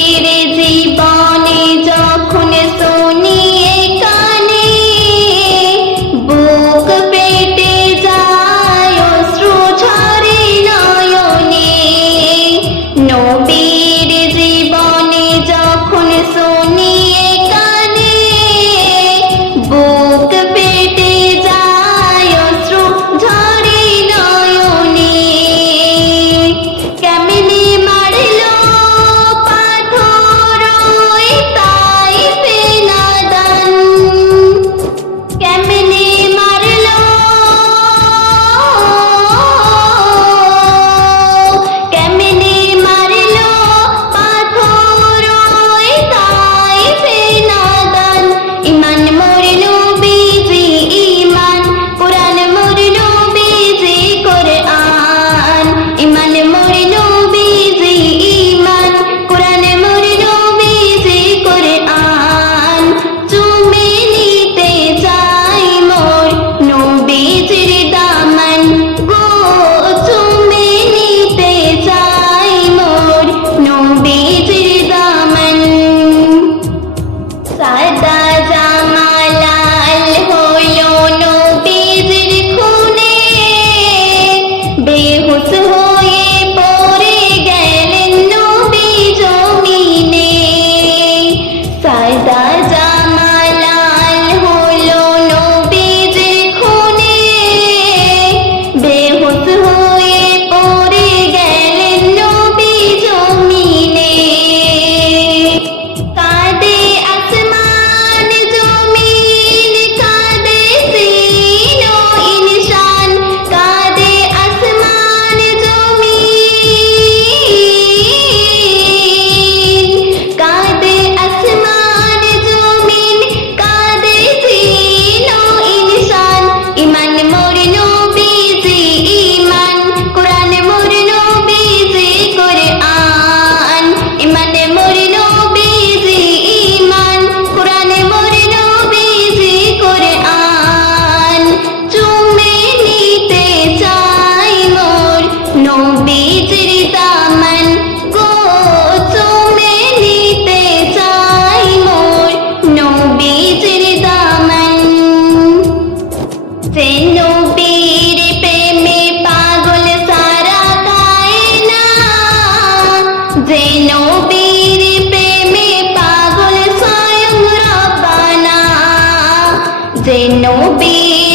Sri সে নবী